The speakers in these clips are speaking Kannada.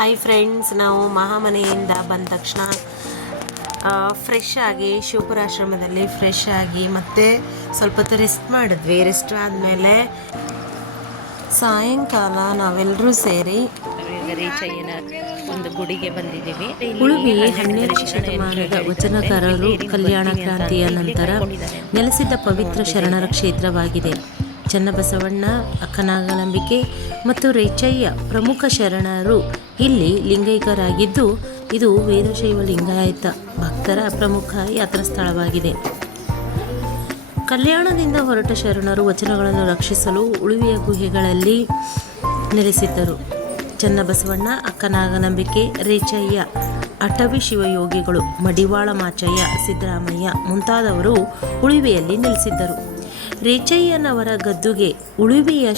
ಹಾಯ್ ಫ್ರೆಂಡ್ಸ್, ನಾವು ಮಹಾಮನೆಯಿಂದ ಬಂದ ತಕ್ಷಣ ಫ್ರೆಶ್ ಆಗಿ ಶಿವಪುರಾಶ್ರಮದಲ್ಲಿ ಫ್ರೆಶ್ ಆಗಿ ಮತ್ತೆ ಸ್ವಲ್ಪ ಹೊತ್ತು ರೆಸ್ಟ್ ಮಾಡಿದ್ವಿ. ರೆಸ್ಟ್ ಆದಮೇಲೆ ಸಾಯಂಕಾಲ ನಾವೆಲ್ಲರೂ ಸೇರಿ ಒಂದು ಗುಡಿಗೆ ಬಂದಿದ್ದೀವಿ. ಉಳುವಿ 12ನೇ ಶತಮಾನದ ವಚನಕಾರರು ಕಲ್ಯಾಣ ಕ್ರಾಂತಿಯ ನಂತರ ನೆಲೆಸಿದ್ದ ಪವಿತ್ರ ಶರಣರ ಕ್ಷೇತ್ರವಾಗಿದೆ. ಚನ್ನಬಸವಣ್ಣ, ಅಕ್ಕನಾಗಲಂಬಿಕೆ ಮತ್ತು ರೇಚಯ್ಯ ಪ್ರಮುಖ ಶರಣರು ಇಲ್ಲಿ ಲಿಂಗೈಕ್ಯರಾಗಿದ್ದು, ಇದು ವೀರಶೈವ ಲಿಂಗಾಯತ ಭಕ್ತರ ಪ್ರಮುಖ ಯಾತ್ರಾ ಸ್ಥಳವಾಗಿದೆ. ಕಲ್ಯಾಣದಿಂದ ಹೊರಟ ಶರಣರು ವಚನಗಳನ್ನು ರಕ್ಷಿಸಲು ಉಳುವಿಯ ಗುಹೆಗಳಲ್ಲಿ ನೆಲೆಸಿದ್ದರು. ಚನ್ನಬಸವಣ್ಣ, ಅಕ್ಕನಾಗಲಂಬಿಕೆ, ರೇಚಯ್ಯ, ಅಟವಿ ಶಿವಯೋಗಿಗಳು, ಮಡಿವಾಳ ಮಾಚಯ್ಯ, ಸಿದ್ದರಾಮಯ್ಯ ಮುಂತಾದವರು ಉಳುವಿಯಲ್ಲಿ ನೆಲೆಸಿದ್ದರು. ರೇಚಯ್ಯನವರ ಗದ್ದುಗೆ ಉಳುವಿಯ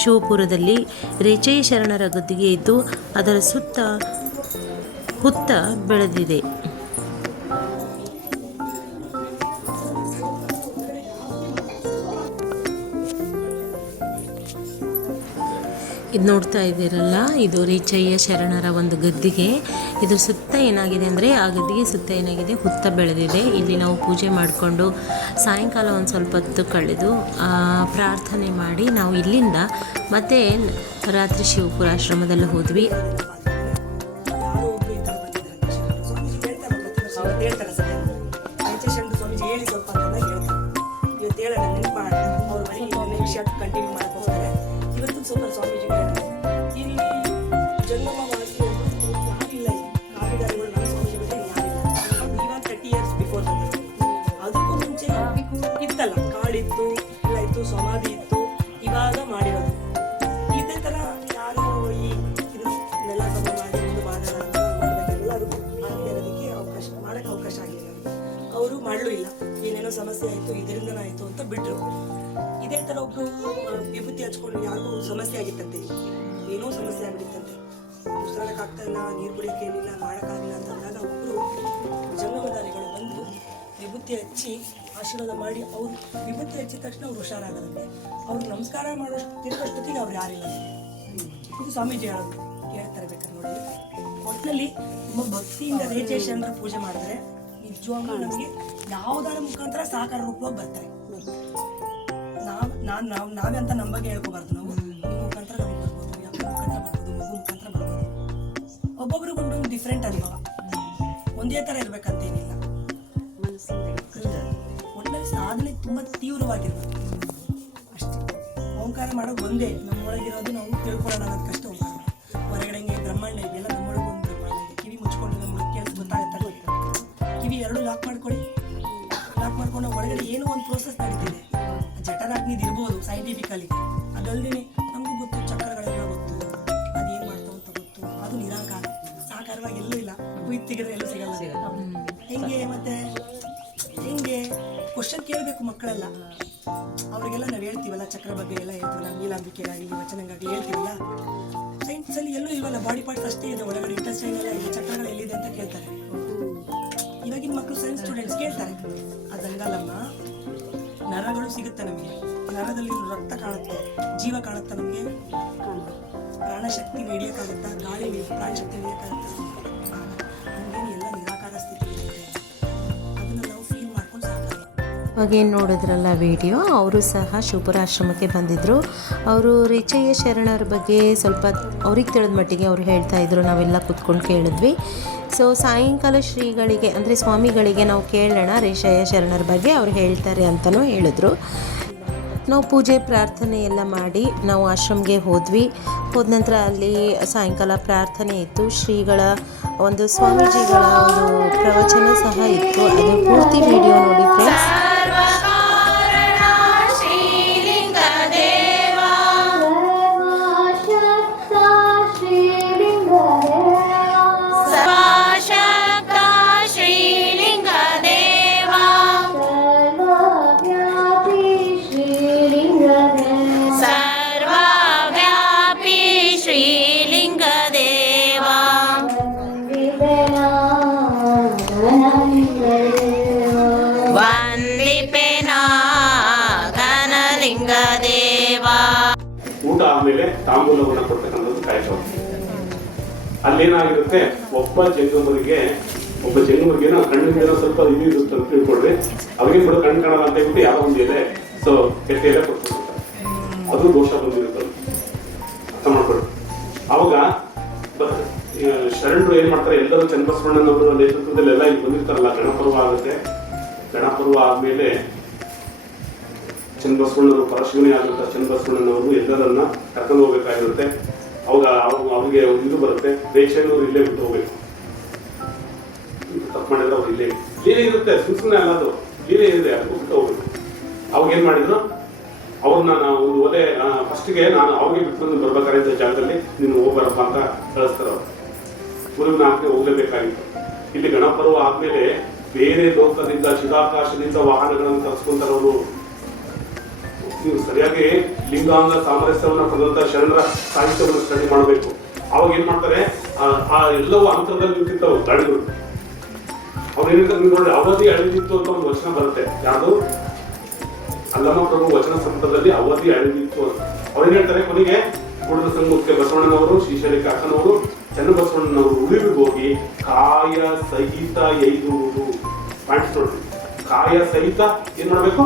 ಶಿವಪುರದಲ್ಲಿ ರೇಚಯ್ಯ ಶರಣರ ಗದ್ದುಗೆ ಇದ್ದು, ಅದರ ಸುತ್ತ ಹುತ್ತ ಬೆಳೆದಿದೆ. ಇದು ನೋಡ್ತಾ ಇದ್ದೀರಲ್ಲ, ಇದು ರೇಚಯ್ಯ ಶರಣರ ಒಂದು ಗದ್ದಿಗೆ. ಇದ್ರ ಸುತ್ತ ಏನಾಗಿದೆ ಅಂದರೆ, ಆ ಗದ್ದಿಗೆ ಸುತ್ತ ಏನಾಗಿದೆ, ಹುತ್ತ ಬೆಳೆದಿದೆ. ಇಲ್ಲಿ ನಾವು ಪೂಜೆ ಮಾಡಿಕೊಂಡು ಸಾಯಂಕಾಲ ಒಂದು ಸ್ವಲ್ಪ ಹೊತ್ತು ಕಳೆದು ಪ್ರಾರ್ಥನೆ ಮಾಡಿ ನಾವು ಇಲ್ಲಿಂದ ಮತ್ತೆ ರಾತ್ರಿ ಶಿವಪುರಾಶ್ರಮದಲ್ಲಿ ಹೋದ್ವಿ. ಕಾಡಿತ್ತು, ಎಲ್ಲ ಇತ್ತು, ಸಮಾಧಿ ಇತ್ತು, ಇವಾಗ ಮಾಡಿರೋದು ಇದೇ ಥರ. ಯಾರು ಈ ಇದನ್ನೆಲ್ಲ ಸಮ ಮಾಡಿ ಒಂದು ಮಾಡೋಣ ಅಂತ ಎಲ್ಲರೂ ಆಗಿರೋದಕ್ಕೆ ಮಾಡೋಕ್ಕೆ ಅವಕಾಶ ಆಗಿಲ್ಲ. ಅವರು ಮಾಡಲೂ ಇಲ್ಲ, ಏನೇನೋ ಸಮಸ್ಯೆ ಆಯಿತು, ಇದರಿಂದನೇ ಆಯಿತು ಅಂತ ಬಿಟ್ಟರು. ಇದೇ ಥರ ಒಬ್ಬರು ವಿಭೂತಿ ಹಚ್ಕೊಂಡು ಯಾರಿಗೂ ಸಮಸ್ಯೆ ಆಗಿತ್ತಂತೆ, ಏನೋ ಸಮಸ್ಯೆ ಆಗಿಬಿಟ್ಟಿತ್ತಂತೆ, ಉಸಿರಾಡಕ್ಕಾಗ್ತಾ ಇಲ್ಲ, ನೀರು ಕುಡಿಯೋಕ್ಕೆ ಏನಿಲ್ಲ, ಮಾಡೋಕ್ಕಾಗಿಲ್ಲ ಅಂತ ಅಂದಾಗ ಒಬ್ಬರು ಜಂಗಮಧಾರಿಗಳು ಬಂದು ವಿಭೂತಿ ಹಚ್ಚಿ ಆಶೀರ್ವಾದ ಮಾಡಿ, ಅವ್ರು ವಿಭೂತಿ ಹಚ್ಚಿದ ತಕ್ಷಣ ಅವ್ರು ಹುಷಾರಾಗದಂತೆ. ಅವ್ರು ನಮಸ್ಕಾರ ಮಾಡೋಷ್ಟೊತ್ತಿಗೆ ಅವ್ರು ಯಾರಿಲ್ಲ. ಇದು ಸ್ವಾಮೀಜಿ ಹೇಳೋದು, ಹೇಳ್ತಾರೆ ಬೇಕಾದ್ರೆ ನೋಡಿ. ಒಟ್ಟಿನಲ್ಲಿ ತುಂಬ ಭಕ್ತಿಯಿಂದ ರೇಚೇಶನರ ಪೂಜೆ ಮಾಡಿದ್ರೆ ನಿಜವಾಗ್ಲೂ ನಮಗೆ ಯಾವುದಾರ ಮುಖಾಂತರ ಸಾಕಾರ ರೂಪವಾಗಿ ಬರ್ತಾರೆ. ನಾವೇ ಅಂತ ನಮ್ಮ ಬಗ್ಗೆ ಹೇಳ್ಕೋಬಾರ್ದು. ನಾವು ನಿಮ್ಮ ಮುಖಾಂತರ ನಮಗೆ ಬರ್ಬೋದು, ಯಾಕೆ ಮುಖಾಂತರ ಬರ್ಬೋದು, ಮಗು ಮುಖಾಂತರ ಬರ್ಬೋದು. ಒಬ್ಬೊಬ್ರಿಗೆ ಒಂದೊಂದು ಡಿಫ್ರೆಂಟ್ ಅನುಭವ, ಒಂದೇ ಥರ ಇರ್ಬೇಕಂತೇನಿಲ್ಲ. ಒಟ್ಟಿನಲ್ಲಿ ಸಾಧನೆ ತುಂಬ ತೀವ್ರವಾಗಿರ್ಬೇಕು ಅಷ್ಟೇ. ಓಂಕಾರ ಮಾಡೋದು ಒಂದೇ, ನಮ್ಮೊಳಗಿರೋದು ನಾವು ತಿಳ್ಕೊಳ್ಳೋಣ ಅನ್ನೋದು ಕಷ್ಟ. ಓಂಕಾರ ಹೊರಗಡೆ ಬ್ರಹ್ಮಾಂಡ ಇದೆಯಲ್ಲ, ನಮ್ಮೊಳಗೆ ಒಂದು ಬ್ರಹ್ಮಾಂಡ ಇದೆ. ಕಿವಿ ಮುಚ್ಕೊಂಡು ನಮ್ಮೊಳಗೆ ಕೇಳಿಸ್ ಗೊತ್ತಾಗುತ್ತಲ್ಲ, ಕಿವಿ ಎರಡು ಲಾಕ್ ಮಾಡ್ಕೊಂಡು ಒಳಗಡೆ ಏನೋ ಒಂದು ಪ್ರೋಸೆಸ್ ನಡೀತಿದೆ. ಜಠರಾಗ್ನಿದು ಇರ್ಬೋದು ಸೈಂಟಿಫಿಕಲಿ, ಅದಲ್ಲದೆ ನಮಗೂ ಗೊತ್ತು, ಚಕ್ರಗಳೆಲ್ಲ ಗೊತ್ತು, ಅದೇನು ಮಾಡ್ತಾವ ಅಂತ ಗೊತ್ತು. ಅದು ನಿರಾಕಾರ, ಸಾಕಾರವಾಗಿ ಎಲ್ಲೂ ಇಲ್ಲ, ಕುಯ್ದು ತೆಗೆದ್ರೆ ಎಲ್ಲೂ ಸಿಗಲ್ಲ. ಹೆಂಗೆ ಮತ್ತೆ ಹೆಂಗೆ ಕ್ವಶನ್ ಕೇಳಬೇಕು ಮಕ್ಕಳೆಲ್ಲ. ಅವರಿಗೆಲ್ಲ ನಾವು ಹೇಳ್ತೀವಲ್ಲ, ಚಕ್ರ ಬಗ್ಗೆ ಎಲ್ಲ ಹೇಳ್ತೀವಲ್ಲ, ನೀಲಾಂಬಿಕೆಗಾಗಲಿ ವಚನಂಗಾಗಲಿ ಹೇಳ್ತೀವಲ್ಲ. ಸೈನ್ಸಲ್ಲಿ ಎಲ್ಲೂ ಇಲ್ವಲ್ಲ, ಬಾಡಿ ಪಾರ್ಟ್ಸ್ ಅಷ್ಟೇ ಇದೆ, ಒಳಗಡೆ ಇಂಟೆಸ್ಟೈನ್ ಎಲ್ಲ ಇದೆ, ಚಕ್ರಗಳು ಎಲ್ಲಿದೆ ಅಂತ ಕೇಳ್ತಾರೆ. ಇವಾಗಿನ ಮಕ್ಕಳು ಸೈನ್ಸ್ ಸ್ಟೂಡೆಂಟ್ಸ್ ಕೇಳ್ತಾರೆ. ಅದಂಗಲ್ಲಮ್ಮ, ನರಗಳು ಸಿಗುತ್ತೆ ನಮಗೆ, ನರದಲ್ಲಿ ರಕ್ತ ಕಾಣುತ್ತೆ, ಜೀವ ಕಾಣುತ್ತೆ ನಮಗೆ, ಪ್ರಾಣಶಕ್ತಿ ಹಿಡಿಯೋಕ್ಕಾಗುತ್ತಾ, ಗಾಳಿ ಪ್ರಾಣಶಕ್ತಿ ಹಿಡಿಯೋಕ್ಕಾಗುತ್ತಾ? ಹಂಗೇನು ಎಲ್ಲ ನಿರಾಕಾರ ಸ್ಥಿತಿ ಇದೆ, ಅದನ್ನು ನಾವು ಫೀಲ್ ಮಾಡ್ಕೊಂಡು ಸಾಕಾಗ. ಇವಾಗೇನು ನೋಡಿದ್ರಲ್ಲ ವಿಡಿಯೋ, ಅವರು ಸಹ ಶಿವಪುರಾಶ್ರಮಕ್ಕೆ ಬಂದಿದ್ದರು. ಅವರು ರೇಚಯ್ಯ ಶರಣರ ಬಗ್ಗೆ ಸ್ವಲ್ಪ ಅವ್ರಿಗೆ ತಿಳಿದ ಮಟ್ಟಿಗೆ ಅವರು ಹೇಳ್ತಾ ಇದ್ರು, ನಾವೆಲ್ಲ ಕೂತ್ಕೊಂಡು ಕೇಳಿದ್ವಿ. ಸೊ ಸಾಯಂಕಾಲ ಶ್ರೀಗಳಿಗೆ ಅಂದರೆ ಸ್ವಾಮಿಗಳಿಗೆ ನಾವು ಕೇಳೋಣ ರೇಚಯ್ಯ ಶರಣರ ಬಗ್ಗೆ, ಅವ್ರು ಹೇಳ್ತಾರೆ ಅಂತಲೂ ಹೇಳಿದ್ರು. ನಾವು ಪೂಜೆ ಪ್ರಾರ್ಥನೆ ಎಲ್ಲ ಮಾಡಿ ನಾವು ಆಶ್ರಮಕ್ಕೆ ಹೋದ್ವಿ. ಹೋದ ನಂತರ ಅಲ್ಲಿ ಸಾಯಂಕಾಲ ಪ್ರಾರ್ಥನೆ ಇತ್ತು, ಶ್ರೀಗಳ ಒಂದು ಸ್ವಾಮೀಜಿಗಳ ಒಂದು ಪ್ರವಚನ ಸಹ ಇತ್ತು. ಅದು ಪೂರ್ತಿ ವಿಡಿಯೋ ನೋಡಿ ಫ್ರೆಂಡ್ಸ್. ಊಟ ಆದಮೇಲೆ ತಾಂಬೂಲವನ್ನು ಕೊಡ್ತಕ್ಕಂಥದ್ದು ಕಾರ್ಯಕ್ರಮ. ಅಲ್ಲೇನಾಗಿರುತ್ತೆ, ಒಬ್ಬ ಜಂಗಮರಿಗೆ ಏನೋ ಕಣ್ಣಿಗೆ ಏನೋ ಸ್ವಲ್ಪ ಇದು ಇರುತ್ತೆ ಅಂತ ತಿಳ್ಕೊಳ್ರಿ, ಅವ್ರಿಗೆ ಕೂಡ ಕಣ್ಣು ಕಾಣಲ್ಲ ಅಂತ ಹೇಳ್ಬಿಟ್ಟು ಯಾವ ಒಂದು ಎಲೆ ಕೆಟ್ಟ ಎಲೆ ಕೊಟ್ಬಿಡ್ತಾರೆ, ಅದು ದೋಷ ಬಂದಿರುತ್ತೆ, ಅರ್ಥ ಮಾಡ್ಕೊಳ್ರಿ. ಅವಾಗ ಶರಣರು ಏನ್ ಮಾಡ್ತಾರೆ, ಎಲ್ಲರೂ ಚನ್ನಬಸವಣ್ಣನವರ ನೇತೃತ್ವದಲ್ಲಿ ಎಲ್ಲ ಇಲ್ಲಿ ಬಂದಿರ್ತಾರಲ್ಲ, ಗಣಪರ್ವ ಆಗುತ್ತೆ. ಗಣಪರ್ವ ಆದ್ಮೇಲೆ ಚನ್ನಬಸವಣ್ಣನವರು ಪರಶಿವನೇ ಆಗಿರ್ತಾರೆ. ಚನ್ನಬಸವಣ್ಣನವರು ಎಲ್ಲರನ್ನ ಕರ್ಕೊಂಡು ಹೋಗ್ಬೇಕಾಗಿರುತ್ತೆ. ಅವಾಗ ಅವ್ರಿಗೆ ಇದು ಬರುತ್ತೆ, ರೇಷನ್ನವ್ರು ಇಲ್ಲೇ ಬಿಟ್ಟು ಹೋಗ್ಬೇಕು, ತಪ್ಪು ಮಾಡಿದ್ರೆ ಅವ್ರು ಇಲ್ಲೇ ಲೀಲೆ ಇರುತ್ತೆ, ಸುಮ್ಮನೆ ಅಲ್ಲ, ಅದು ಲೀಲೆ ಇದೆ, ಅದಕ್ಕೂ ಬಿಟ್ಟು ಹೋಗ್ಬೇಕು. ಅವಾಗ ಏನ್ ಮಾಡಿದ್ರು, ಅವ್ರನ್ನ ನಾವು ಒಂದು ಒಲೆ ಫಸ್ಟ್ಗೆ ನಾನು ಅವ್ರಿಗೆ ಬಿಟ್ಕೊಂಡು ಬರ್ಬೇಕಾಗಿದ್ದ ಜಾಗದಲ್ಲಿ ನೀನು ಹೋಗ್ಬಾರಪ್ಪ ಅಂತ ಕಳಿಸ್ತಾರೆ. ಅವ್ರು ಗುರುವಿನ ಆಜ್ಞೆ ಹೋಗ್ಲೇಬೇಕಾಗಿತ್ತು. ಇಲ್ಲಿ ಗಣಪರ್ವ ಆದ್ಮೇಲೆ ಬೇರೆ ಲೋಕದಿಂದ ಚಿದಾಕಾಶದಿಂದ ವಾಹನಗಳನ್ನು ತರಿಸ್ಕೊಂತಾರೆ ಅವರು. ನೀವು ಸರಿಯಾಗಿ ಲಿಂಗಾಂಗ ಸಾಮರಸ್ಯವನ್ನ ಪಡೆದಂತ ಶರಣರ ಸಾಹಿತ್ಯವನ್ನು ಸ್ಟಡಿ ಮಾಡಬೇಕು. ಅವಾಗ ಏನ್ ಮಾಡ್ತಾರೆ, ಆ ಎಲ್ಲವೂ ಅಂತರದಲ್ಲಿ ನಿಂತಿರ್ತಾವ ಗಾಡಿಗಳು. ಅವ್ರು ಏನಿರ್ತಾರೆ ನೋಡಿ, ಅವಧಿ ಅಳಿದಿತ್ತು ಅಂತ ಒಂದು ವಚನ ಬರುತ್ತೆ. ಯಾವುದು? ಅಲ್ಲಮ ಪ್ರಭು ವಚನ ಸಂಪದದಲ್ಲಿ ಅವಧಿ ಅಳಿದಿತ್ತು ಅಂತ. ಅವ್ರೇನ್ ಹೇಳ್ತಾರೆ, ಕೊನೆಗೆ ಕೂಡಲ ಸಂಘಕ್ಕೆ ಬಸವಣ್ಣನವರು, ಶ್ರೀಶೈಲಕ್ಕೆ ಅಕ್ಕನವರು, ಚನ್ನಬಸವಣ್ಣನವರು ಉಳಿವಿಗೆ ಹೋಗಿ ಕಾಯ ಸಹಿತ ಎಯ್ದುವುದು. ಪಾಯಿಂಟ್ಸ್ ನೋಡ್ರಿ, ಕಾಯ ಸಹಿತ ಏನ್ ಮಾಡ್ಬೇಕು,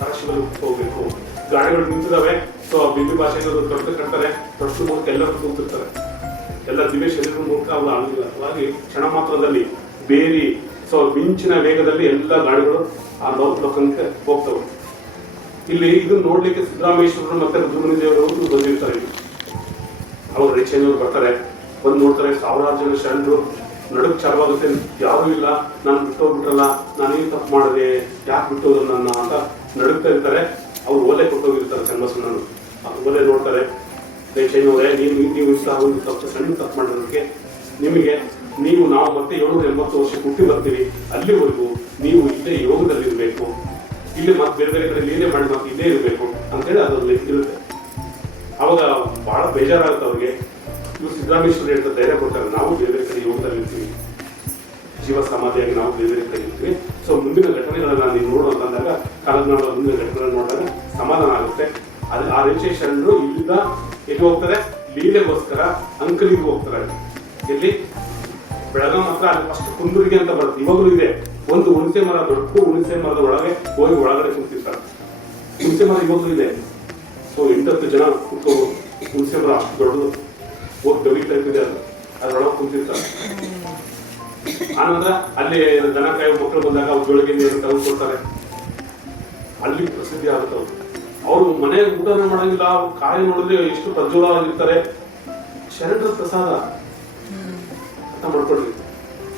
ಪರಶಿವನಿಗೆ ಹೋಗ್ಬೇಕು. ಗಾಡಿಗಳು ನಿಂತಿದಾವೆ, ಸೊ ಬಿಂಬಿ ಭಾಷೆಯನ್ನು ತೊಟ್ಟು ಕಟ್ತಾರೆ, ತೊಟ್ಟು ಮೂಲಕ ಎಲ್ಲರೂ ಕೂತಿರ್ತಾರೆ, ಎಲ್ಲ ದಿವ್ಯ ಶರೀರದ ಮೂಲಕ ಅವರು ಹಾಗಾಗಿ ಕ್ಷಣ ಮಾತ್ರದಲ್ಲಿ ಬೇರಿ, ಸೊ ಮಿಂಚಿನ ವೇಗದಲ್ಲಿ ಎಲ್ಲ ಗಾಡಿಗಳು ಆ ಲೋಕಕ್ಕೆ ಹೋಗ್ತವೆ. ಇಲ್ಲಿ ಇದನ್ನ ನೋಡ್ಲಿಕ್ಕೆ ಸಿದ್ದರಾಮೇಶ್ವರರು ಮತ್ತೆ ರುದ್ರಮುನಿ ದೇವರು ಬಂದಿರ್ತಾರೆ. ಅವಾಗ ರೇಚೆಯವರು ಬರ್ತಾರೆ, ಬಂದು ನೋಡ್ತಾರೆ, ಸಾವಿರಾರು ಜನ ಶರಣರು. ನಡುಕ್ ಚಾಲವಾಗುತ್ತೆ, ಯಾರು ಇಲ್ಲ, ನಾನು ಬಿಟ್ಟೋಗ್ಬಿಟ್ರಲ್ಲ, ನಾನೇನು ತಪ್ಪು ಮಾಡಿದೆ, ಯಾಕೆ ಬಿಟ್ಟೋದ್ರು ನನ್ನ ಅಂತ ನಡುಕ್ತಾ ಇರ್ತಾರೆ. ಅವ್ರು ಓಲೆ ಕೊಟ್ಟೋಗಿರ್ತಾರೆ ಚನ್ನಬಸವಣ್ಣನು. ಓಲೆ ನೋಡ್ತಾರೆ, ರೇಚೆಯವ್ರೆ, ನೀವು ಇಷ್ಟ ಒಂದು ತಪ್ಪು ಸಣ್ಣ ತಪ್ಪು ಮಾಡಿರೋದಕ್ಕೆ ನಿಮಗೆ ನಾವು ಮತ್ತೆ 780 ವರ್ಷ ಹುಟ್ಟಿ ಬರ್ತೀವಿ, ಅಲ್ಲಿವರೆಗೂ ನೀವು ಇಲ್ಲೇ ಯೋಗದಲ್ಲಿ ಇರಬೇಕು, ಇಲ್ಲಿ ಮತ್ತೆ ಬೇರೆ ಬೇರೆ ಕಡೆ ಲೀಲೆ ಮಾಡಿ ಮತ್ತೆ ಇಲ್ಲೇ ಇರಬೇಕು ಅಂತೇಳಿ ಅದರಲ್ಲಿ ಇರುತ್ತೆ. ಅವಾಗ ಬಹಳ ಬೇಜಾರಾಗುತ್ತೆ ಅವ್ರಿಗೆ. ಇವ್ರು ಸಿದ್ದರಾಮೇಶ್ವರ ಹೇಳ್ತಾರೆ, ಧೈರ್ಯ ಕೊಡ್ತಾರೆ, ನಾವು ಬೇರೆ ಬೇರೆ ಕಡೆ ಯೋಗದಲ್ಲಿ ಇರ್ತೀವಿ, ಜೀವ ಸಮಾಧಿಯಾಗಿ ನಾವು ಬೇರೆ ಬೇರೆ ಕಡೆ ಇರ್ತೀವಿ. ಸೊ ಮುಂದಿನ ಘಟನೆಗಳನ್ನ ನೀವು ನೋಡು ಅಂತಂದಾಗ, ಕಾಲಜ್ಞಾನದ ಮುಂದಿನ ಘಟನೆಗಳನ್ನ ನೋಡಿದಾಗ ಸಮಾಧಾನ ಆಗುತ್ತೆ. ಅದು ಆ ರೇಚೆ ಶರಣರು ಇಲ್ಲಿಂದ ಎಲ್ಲಿ ಹೋಗ್ತಾರೆ, ಲೀಲೆಗೋಸ್ಕರ ಅಂಕಲಿಗೆ ಹೋಗ್ತಾರೆ. ಎಲ್ಲಿ? ಬೆಳಗಾಂ ಹತ್ರ. ಅಲ್ಲಿ ಫಸ್ಟ್ ಕುಂದೂರಿಗೆ ಅಂತ ಬರುತ್ತೆ, ಇವಾಗಲೂ ಇದೆ. ಒಂದು ಹುಣಸೆ ಮರ, ದೊಡ್ಡ ಹುಣಸೆ ಮರದ ಒಳಗೆ ಹೋಗಿ ಒಳಗಡೆ ಕುಂತಿರ್ತಾರೆ. ಹುಣಸೆ ಮರ ಇವಾಗಲೂ ಇದೆ. ಸೊ 8-10 ಜನ ಕುತ್ಕೊಂಡು, ಹುಣಸೆ ಮರ ಅಷ್ಟು ದೊಡ್ಡದು, ಹೋಗಿ ಗವಿ ಟೈಪ್ ಇದೆ, ಅದು ಅದ್ರೊಳಗೆ ಕುಂತಿರ್ತಾರೆ. ಆನಂತರ ಅಲ್ಲಿ ದನ ಕಾಯೋ ಮಕ್ಕಳು ಬಂದಾಗ ಅವ್ರ ಜೋಳಿಗೆ ನೀರು ತೆಗೆದುಕೊಳ್ತಾರೆ. ಅಲ್ಲಿ ಪ್ರಸಿದ್ಧಿ ಆಗುತ್ತೆ. ಅವರು ಮನೆ ಊಟನೇ ಮಾಡಂಗಿಲ್ಲ, ಅವ್ರು ಕಾಯಿ ನೋಡಿದ್ರೆ ಎಷ್ಟು ಪ್ರಜ್ವಲವಾಗಿರ್ತಾರೆ. ಶರಣರ ಪ್ರಸಾದ ಅರ್ಥ ಮಾಡ್ಕೊಳ್ರಿ.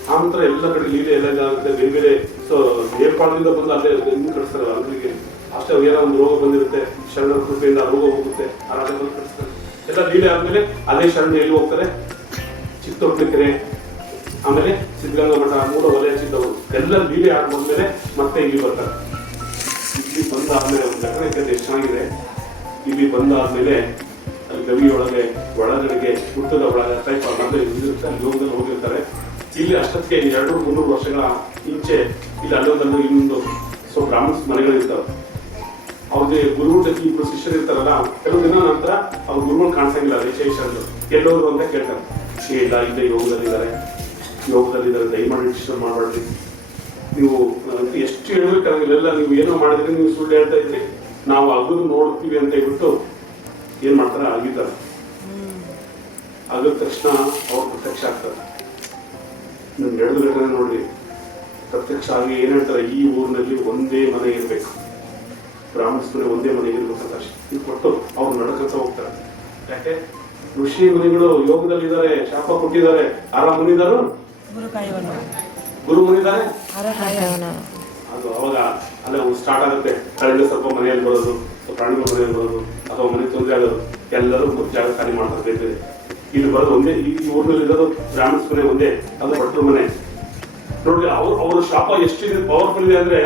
ಆ ನಂತರ ಎಲ್ಲ ಕಡೆ ಲೀಲೆ ಎಲ್ಲ ಆಗುತ್ತೆ, ಬೇರೆ ಬೇರೆ. ಸೊ ಏರ್ಪಾಡಿನಿಂದ ಬಂದು ಅಲ್ಲೇ ಇನ್ನು ಕಳಿಸ್ತಾರೆ ಅಂಗಡಿಗೆ. ಅಷ್ಟೇ ಏನೋ ಒಂದು ರೋಗ ಬಂದಿರುತ್ತೆ, ಶರಣರ ಕೃಪೆಯಿಂದ ರೋಗ ಹೋಗುತ್ತೆ, ಆ ರಾಜ ಬಂದು ಕಳಿಸ್ತಾರೆ. ಎಲ್ಲ ಲೀಲೆ ಆದ್ಮೇಲೆ ಅದೇ ಶರಣ ಎಲ್ಲಿ ಹೋಗ್ತಾರೆ, ಚಿತ್ತೊಡ್ಲಿಕೆರೆ, ಆಮೇಲೆ ಸಿದ್ಧಗಂಗಾ ಮಠ, 3 ವಲಯ ಚಿತ್ತವರು ಎಲ್ಲ ಲೀಲೆ ಆದ್ಮೇಲೆ ಮತ್ತೆ ಇಲ್ಲಿ ಬರ್ತಾರೆ. ಇಲ್ಲಿ ಬಂದಾದ್ಮೇಲೆ ಒಂದು ಘಟನೆ ಎಷ್ಟು ಚೆನ್ನಾಗಿದೆ. ಇಲ್ಲಿ ಬಂದಾದ್ಮೇಲೆ ಅಲ್ಲಿ ಗವಿಯೊಳಗೆ ಒಳಗಡೆಗೆ ಹುಟ್ಟದ ಒಳಗೆ ಟೈಪ್ ಅಂದ್ರೆ ಇರುತ್ತೆ, ಅಲ್ಲಿ ಯೋಗದಲ್ಲಿ ಹೋಗಿರ್ತಾರೆ. ಇಲ್ಲಿ ಅಷ್ಟೊತ್ತಿಗೆ 200-300 ವರ್ಷಗಳ ಇಂಚೆ ಇಲ್ಲಿ ಅಲ್ಲೊಂದಲ್ಲೂ ಇನ್ನೊಂದು ಸೊ ಬ್ರಾಹ್ಮಣ ಮನೆಗಳಿರ್ತಾವೆ. ಅವ್ರಿಗೆ ಗುರುಗಳ ಇಬ್ರು ಶಿಷ್ಯರು ಇರ್ತಾರಲ್ಲ, ಕೆಲವು ದಿನ ನಂತರ ಅವ್ರ ಗುರುಗಳು ಕಾಣಿಸಂಗಿಲ್ಲ. ರೇಚೇಶ್ವರರು ಎಲ್ಲೋದ್ರು ಅಂತ ಕೇಳ್ತಾರೆ. ಇಲ್ಲ, ಇಲ್ಲೇ ಯೋಗದಲ್ಲಿದ್ದಾರೆ, ದಯಮಾಡಿ ಡಿಸ್ಟರ್ಬ್ ಮಾಡಬೇಡ್ರಿ, ನೀವು ಎಷ್ಟು ಹೇಳ್ಬೇಕಾಗಿಲ್ಲ, ನೀವು ಏನೋ ಮಾಡಿದ್ರೆ ನೀವು ಸುಳ್ಳು ಹೇಳ್ತಾ ಇದ್ರಿ, ನಾವು ಅಗದು ನೋಡ್ತೀವಿ ಅಂತ ಹೇಳ್ಬಿಟ್ಟು ಏನ್ ಮಾಡ್ತಾರೆ, ಆಗಿದ್ದಾರೆ. ಆಗದ ತಕ್ಷಣ ಅವ್ರು ಪ್ರತ್ಯಕ್ಷ ಆಗ್ತಾರೆ. ನನ್ 2 ಘಟನೆ ನೋಡ್ರಿ. ಪ್ರತ್ಯಕ್ಷ ಆಗಿ ಏನ್ ಹೇಳ್ತಾರೆ, ಈ ಊರಿನಲ್ಲಿ ಒಂದೇ ಮನೆ ಇರ್ಬೇಕು, ಬ್ರಾಹ್ಮಣಸ್ಮನೆ ಒಂದೇ ಮನೆ ಇರ್ಬೇಕಂತ ಇದು ಕೊಟ್ಟು ಅವ್ರು ನಡ್ಕಂತ ಹೋಗ್ತಾರೆ. ಯಾಕೆ? ಋಷಿ ಮುನಿಗಳು ಯೋಗದಲ್ಲಿದ್ದಾರೆ, ಶಾಪ ಕೊಟ್ಟಿದ್ದಾರೆ. ಆರಾಮ ಮುನಿದಾರು, ಗುರು ಮುನಿದ್ದಾರೆ. ಅದು ಅವಾಗ ಅಲ್ಲೇ ಸ್ಟಾರ್ಟ್ ಆಗುತ್ತೆ. ಕಳೆದ ಸ್ವಲ್ಪ ಮನೆಯಲ್ಲಿ ಬರೋದು, ಪ್ರಾಣಿಗಳ ಮನೆಯಲ್ಲಿ ಬರೋದು, ಅಥವಾ ಮನೆ ತೊಂದರೆ ಆಗೋದು, ಎಲ್ಲರೂ ಜಾಗ ಖಾಲಿ ಮಾಡ್ತಾರೆ. ಬೇರೆ ಬೇರೆ ಇಲ್ಲಿ ಬರೋದು ಒಂದೇ. ಈ ಊರಿನಲ್ಲಿ ಇರೋದು ಬ್ರಾಹ್ಮಣ ಮನೆ ಒಂದೇ, ಅದು ಭಟ್ರ ಮನೆ. ನೋಡ್ರಿ, ಅವ್ರ ಶಾಪ ಎಷ್ಟಿದೆ, ಪವರ್ಫುಲ್ ಇದೆ ಅಂದ್ರೆ,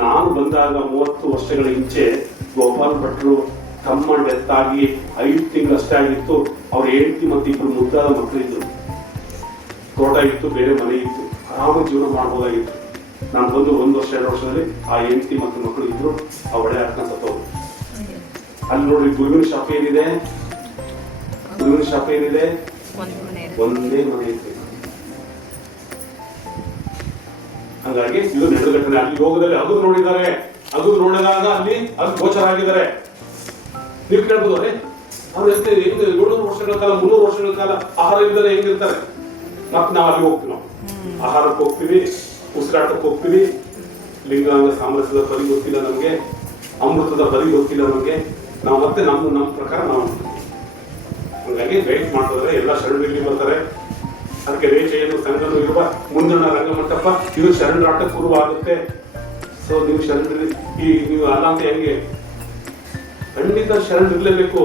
ನಾನು ಬಂದಾಗ 30 ವರ್ಷಗಳ ಹಿಂಚೆ ಗೋಪಾಲ್ ಭಟ್ರು ತಮ್ಮ ಡೆತ್ ಆಗಿ 5 ತಿಂಗಳು ಅಷ್ಟೇ ಆಗಿತ್ತು. ಅವ್ರ ಹೆಂಡತಿ ಮತ್ತೆ 2 ಮುದ್ದಾದ ಮಕ್ಕಳು ಇದ್ರು, ತೋಟ ಇತ್ತು, ಬೇರೆ ಮನೆ ಇತ್ತು, ಆರಾಮ ಜೀವನ ಮಾಡ್ಬೋದಾಗಿತ್ತು. ನಾನು ಬಂದು 1 ವರ್ಷ 2 ವರ್ಷದಲ್ಲಿ ಆ ಹೆಂಡತಿ ಮತ್ತು ಮಕ್ಕಳು ಇದ್ರು, ಆ ಒಳ್ಳೆ ಹಾಕೊಂಡು ಸತ್ತವ್ರು. ಅಲ್ಲಿ ನೋಡ್ರಿ, ಗುರುವಿನ ಶಾಪ ಏನಿದೆ, ಒಂದೇ ಮನೆ ಇರ್ಬೇಕು. ಹಾಗಾಗಿ ಇದು ನಡೆದ ಘಟನೆ. ಅಲ್ಲಿ ಯೋಗದಲ್ಲಿ ಅಗದು ನೋಡಿದ್ದಾರೆ, ಅಗದು ನೋಡಿದಾಗ ಅಲ್ಲಿ ಅದು ಗೋಚರ ಆಗಿದ್ದಾರೆ. ನೀವು ಕೇಳ್ಬೋದು, ಅವ್ರು ಹೆಂಗೆ 700 ವರ್ಷಗಳ ಕಾಲ 300 ವರ್ಷಗಳ ಕಾಲ ಆಹಾರ ಇಲ್ಲದೆ ಹೆಂಗಿರ್ತಾರೆ? ಮತ್ತೆ ನಾವು ಅಲ್ಲಿ ಹೋಗ್ತೀವಿ, ನಾವು ಆಹಾರಕ್ಕೆ ಹೋಗ್ತೀವಿ, ಉಸಿರಾಟಕ್ಕೆ ಹೋಗ್ತೀವಿ, ಲಿಂಗಾಂಗ ಸಾಮರಸ್ಯದ ಪರಿ ಗೊತ್ತಿಲ್ಲ ನಮಗೆ, ಅಮೃತದ ಪರಿ ಗೊತ್ತಿಲ್ಲ ನಮಗೆ, ನಾವು ಮತ್ತೆ ನಮ್ಮ ಪ್ರಕಾರ ನಾವು ಹಾಗಾಗಿ ವೆಯ್ಟ್ ಮಾಡಿದ್ರೆ ಎಲ್ಲ ಶರಣರಿಗೆ ಬರ್ತಾರೆ. ಅದಕ್ಕೆ ರೇಚೆಯನ್ನು ಸಂಘನೂ ಇರುವ ಮುಂದಣ ರಂಗಮಂಟಪ ಇದು ಶರಣರಾಟ ಪೂರ್ವ ಆಗುತ್ತೆ. ಸೊ ನೀವು ಶರಣರಿ ನೀವು ಅಲ್ಲ ಅಂತ ಹೆಂಗೆ? ಖಂಡಿತ ಶರಣರಿರ್ಲೇಬೇಕು.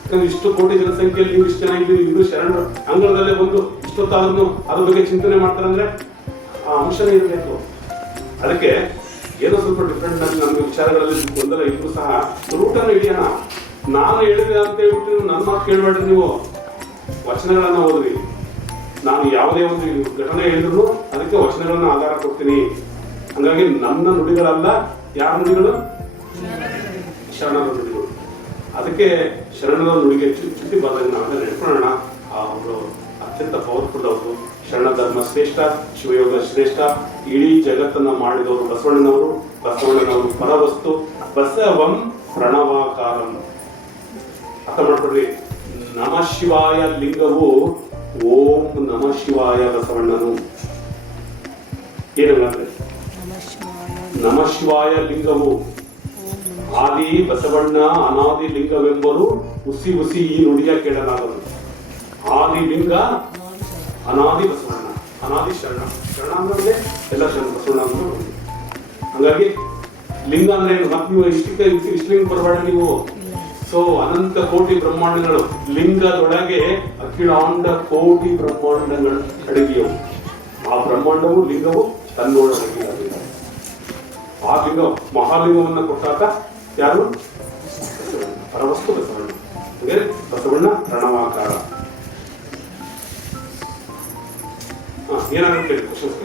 ಯಾಕಂದ್ರೆ ಇಷ್ಟು ಕೋಟಿ ಜನಸಂಖ್ಯೆಯಲ್ಲಿ ನೀವು ಇಷ್ಟು ಜನ ಇದ್ದೀರಿ, ಇದು ಶರಣರು ಅಂಗಳದಲ್ಲೇ ಬಂದು ಇಷ್ಟೊತ್ತಾದ್ರೂ ಅದ್ರ ಬಗ್ಗೆ ಚಿಂತನೆ ಮಾಡ್ತಾರಂದ್ರೆ ಆ ಅಂಶನೇ ಇರಬೇಕು. ಅದಕ್ಕೆ ಏನೋ ಸ್ವಲ್ಪ ಡಿಫ್ರೆಂಟ್ ಆಗಿ ನಮ್ಗೆ ವಿಚಾರಗಳಲ್ಲಿ ಗೊಂದಲ ಇದ್ರು ಸಹ ರೂಟನ್ನು ಹಿಡಿಯೋಣ. ನಾನು ಹೇಳಿದೆ ಅಂತ ಹೇಳ್ಬಿಟ್ಟು ನನ್ನ ಮಾತು ಕೇಳಬೇಡ್ರಿ. ನೀವು ವಚನಗಳನ್ನ ಓದ್ರಿ. ನಾನು ಯಾವುದೇ ಒಂದು ಘಟನೆ ಹೇಳಿದ್ರು ಅದಕ್ಕೆ ವಚನಗಳನ್ನ ಆಧಾರ ಕೊಡ್ತೀನಿ. ಹಂಗಾಗಿ ನನ್ನ ನುಡಿಗಳಲ್ಲ, ಯಾರ ನುಡಿಗಳು? ಶರಣರ ನುಡಿಗಳು. ಅದಕ್ಕೆ ಶರಣರ ನುಡಿಗೆ ಚುಟ್ಟಿ ಬಂದಾಗ ನಾವೆಲ್ಲ ನೆಡ್ಕೊಳ್ಳೋಣ. ಅವರು ಅತ್ಯಂತ ಪವರ್ಫುಲ್ ಅವರು. ಶರಣ ಧರ್ಮ ಶ್ರೇಷ್ಠ, ಶಿವಯೋಗ ಶ್ರೇಷ್ಠ. ಇಡೀ ಜಗತ್ತನ್ನ ಮಾಡಿದವರು ಬಸವಣ್ಣನವರು. ಬಸವಣ್ಣನವರು ಪರವಸ್ತು, ಬಸವಂ ಪ್ರಣವಾಕಾರಂ. ಅರ್ಥ ಮಾಡ್ಕೊಡ್ರಿ. ನಮ ಶಿವಾಯ ಲಿಂಗವು ಓಂ ನಮ ಶಿವಾಯ ಬಸವಣ್ಣನು. ಏನಂದ್ರೆ ನಮ ಶಿವಾಯ ಲಿಂಗವು ಆದಿ ಬಸವಣ್ಣ ಅನಾದಿ ಲಿಂಗವೆಂಬರು ಉಸಿ ಉಸಿ ಈ ನುಡಿಯ ಕೇಳಲಾಗದು. ಆದಿ ಲಿಂಗ ಅನಾದಿ ಬಸವಣ್ಣ, ಅನಾದಿ ಶರಣ. ಶರಣ ಅಂದ್ರೆ ಎಲ್ಲ ಶರಣ ಬಸವಣ್ಣ ಅಂತ. ಹಂಗಾಗಿ ಲಿಂಗ ಅಂದ್ರೆ ಏನು? ಮತ್ತೆ ನೀವು ಇಷ್ಟಲಿಂಗ ಬರಬೇಡ ನೀವು. ಸೊ ಅನಂತ ಕೋಟಿ ಬ್ರಹ್ಮಾಂಡಗಳು, ಲಿಂಗದೊಳಗೆ ಅಖಿಲಾಂಡ ಕೋಟಿ ಬ್ರಹ್ಮಾಂಡಗಳು ಅಡಗಿಯವು. ಆ ಬ್ರಹ್ಮಾಂಡವು ಲಿಂಗವು ತನ್ನೊಳಗೆ. ಆ ಲಿಂಗ ಮಹಾಲಿಂಗವನ್ನ ಕೊಟ್ಟಾಗ ಯಾರು? ಪರವಸ್ತು ಬಸವಣ್ಣ. ಹಾಗೆ ಬಸವಣ್ಣ ಪ್ರಣವಾಕಾರ. ಏನಾಗುತ್ತೆ ಕ್ವಶನ್ಸ್?